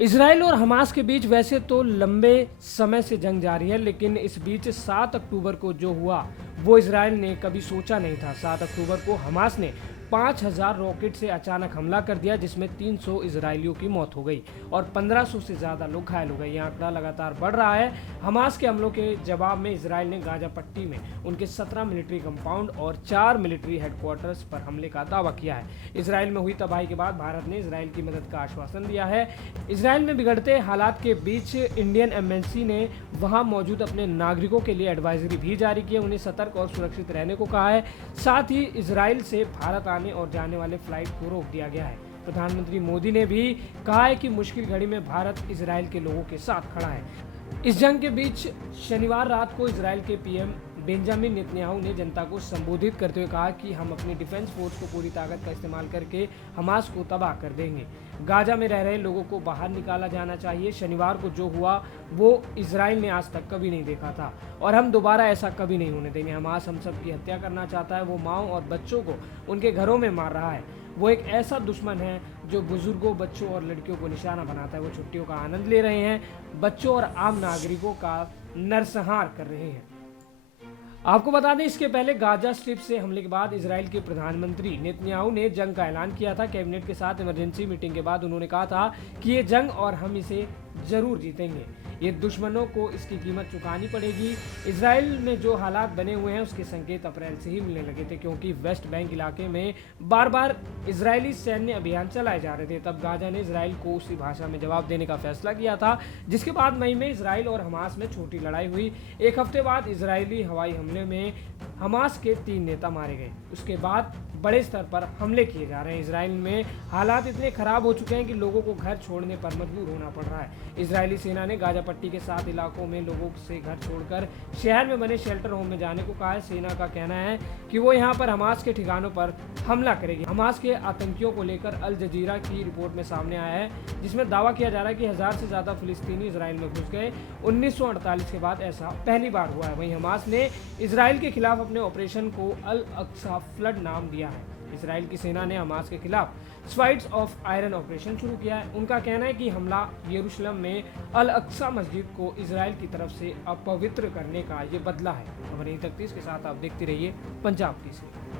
Israel और Hamas के बीच वैसे तो लंबे समय से जंग जारी है, लेकिन इस बीच 7 अक्टूबर को जो हुआ वो इसराइल ने कभी सोचा नहीं था। 7 अक्टूबर को हमास ने 5000 रॉकेट से अचानक हमला कर दिया, जिसमें 300 इजरायलियों की मौत हो गई और 1500 से ज़्यादा लोग घायल हो गए। यह आंकड़ा लगातार बढ़ रहा है। हमास के हमलों के जवाब में इसराइल ने गाजा पट्टी में उनके 17 मिलिट्री कंपाउंड और 4 मिलिट्री हेडक्वार्टर्स पर हमले का दावा किया है। इसराइल में हुई तबाही के बाद भारत ने इसराइल की मदद का आश्वासन दिया है। इसराइल में बिगड़ते हालात के बीच इंडियन एम्बेसी ने वहां मौजूद अपने नागरिकों के लिए एडवाइजरी भी जारी की है, उन्हें सतर्क और सुरक्षित रहने को कहा है। साथ ही इसराइल से भारत आने और जाने वाले फ्लाइट को रोक दिया गया है। प्रधानमंत्री मोदी ने भी कहा है कि मुश्किल घड़ी में भारत इसराइल के लोगों के साथ खड़ा है। इस जंग के बीच शनिवार रात को इसराइल के पीएम बेंजामिन नेतन्याहू ने जनता को संबोधित करते हुए कहा कि हम अपनी डिफेंस फोर्स को पूरी ताकत का इस्तेमाल करके हमास को तबाह कर देंगे। गाजा में रह रहे लोगों को बाहर निकाला जाना चाहिए। शनिवार को जो हुआ वो इसराइल ने आज तक कभी नहीं देखा था और हम दोबारा ऐसा कभी नहीं होने देंगे। हमास हम सब की हत्या करना चाहता है। वो माओ और बच्चों को उनके घरों में मार रहा है। वो एक ऐसा दुश्मन है जो बुजुर्गों, बच्चों और लड़कियों को निशाना बनाता है। वो छुट्टियों का आनंद ले रहे हैं, बच्चों और आम नागरिकों का नरसंहार कर रहे हैं। आपको बता दें, इसके पहले गाजा स्ट्रिप से हमले के बाद इसराइल के प्रधानमंत्री नेतन्याहू ने जंग का ऐलान किया था। कैबिनेट के साथ इमरजेंसी मीटिंग के बाद उन्होंने कहा था कि ये जंग और हम इसे जरूर जीतेंगे। ये दुश्मनों को इसकी कीमत चुकानी पड़ेगी। इसराइल में जो हालात बने हुए हैं उसके संकेत अप्रैल से ही मिलने लगे थे, क्योंकि वेस्ट बैंक इलाके में बार बार इजरायली सैन्य अभियान चलाए जा रहे थे। तब गाजा ने इसराइल को उसी भाषा में जवाब देने का फैसला किया था, जिसके बाद मई में इसराइल और हमास में छोटी लड़ाई हुई। एक हफ्ते बाद इसराइली हवाई हमले में हमास के 3 नेता मारे गए। उसके बाद बड़े स्तर पर हमले किए जा रहे हैं। इसराइल में हालात इतने खराब हो चुके हैं कि लोगों को घर छोड़ने पर मजबूर होना पड़ रहा है। इजरायली सेना ने गाजा पट्टी के 7 इलाकों में लोगों से घर छोड़कर शहर में बने शेल्टर होम में जाने को कहा है। सेना का कहना है कि वो यहाँ पर हमास के ठिकानों पर हमला करेगी। हमास के आतंकियों को लेकर अल जजीरा की रिपोर्ट में सामने आया है, जिसमें दावा किया जा रहा है कि 1000 से ज्यादा फिलिस्तीनी इसराइल में घुस गए। 1948 के बाद ऐसा पहली बार हुआ है। वहीं हमास ने इसराइल के खिलाफ अपने ऑपरेशन को अल अक्सा फ्लड नाम दिया है। इसराइल की सेना ने हमास के खिलाफ स्वाइड्स ऑफ आयरन ऑपरेशन शुरू किया है। उनका कहना है कि हमला यरूशलेम में अल अक्सा मस्जिद को इसराइल की तरफ से अपवित्र करने का ये बदला है। खबर यहीं तक थी। इसके साथ आप देखते रहिए पंजाब केसरी।